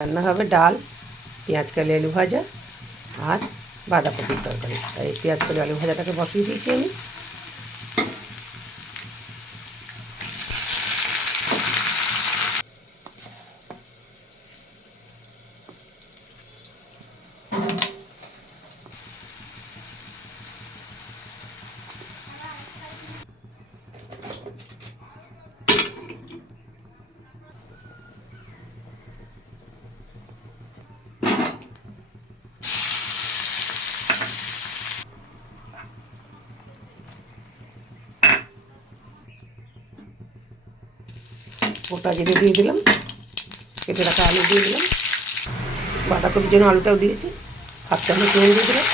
রান্না হবে ডাল, পেঁয়াজ কালি আলু ভাজা আর বাঁধাকপির তরকারি। এই পেঁয়াজ কালি আলু ভাজাটাকে বসিয়ে দিয়েছি আমি। গোটা জিরে দিয়ে দিলাম, কেটে রাখা আলু দিয়ে দিলাম, বাঁধাকপির জন্য আলুটাও দিয়েছি, হাফ চামচ নুন দিয়ে দিলাম,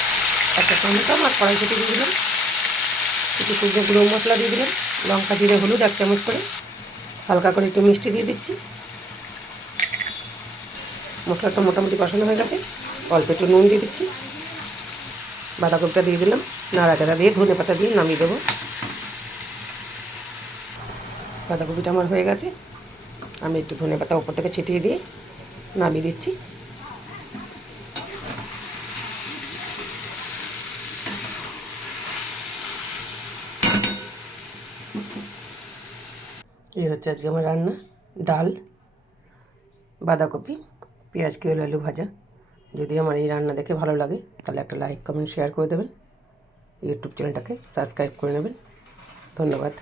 একটা টমেটো আর কড়াই কেটে দিয়ে দিলাম, একটু শুকনো গুঁড়ো মশলা দিয়ে দিলাম, লঙ্কা জিরে হলুদ 1 চামচ করে, হালকা করে একটু মিষ্টি দিয়ে দিচ্ছি। মশলাটা মোটামুটি কষানো হয়ে গেছে, অল্প একটু নুন দিয়ে দিচ্ছি, বাঁধাকপিটা দিয়ে দিলাম, নাড়াচাড়া দিয়ে ধনে পাতা দিয়ে নামিয়ে দেবো। বাঁধাকপিটা আমার হয়ে গেছে, আমি একটু ধনে পাতা উপর থেকে ছিটিয়ে দিয়ে নামিয়ে দিচ্ছি। এই হচ্ছে আজকে আমার রান্না, ডাল, বাঁধাকপি, পেঁয়াজ কালি আলু ভাজা। যদি আমার এই রান্না দেখে ভালো লাগে তাহলে একটা লাইক কমেন্ট শেয়ার করে দেবেন, ইউটিউব চ্যানেলটাকে সাবস্ক্রাইব করে নেবেন। ধন্যবাদ।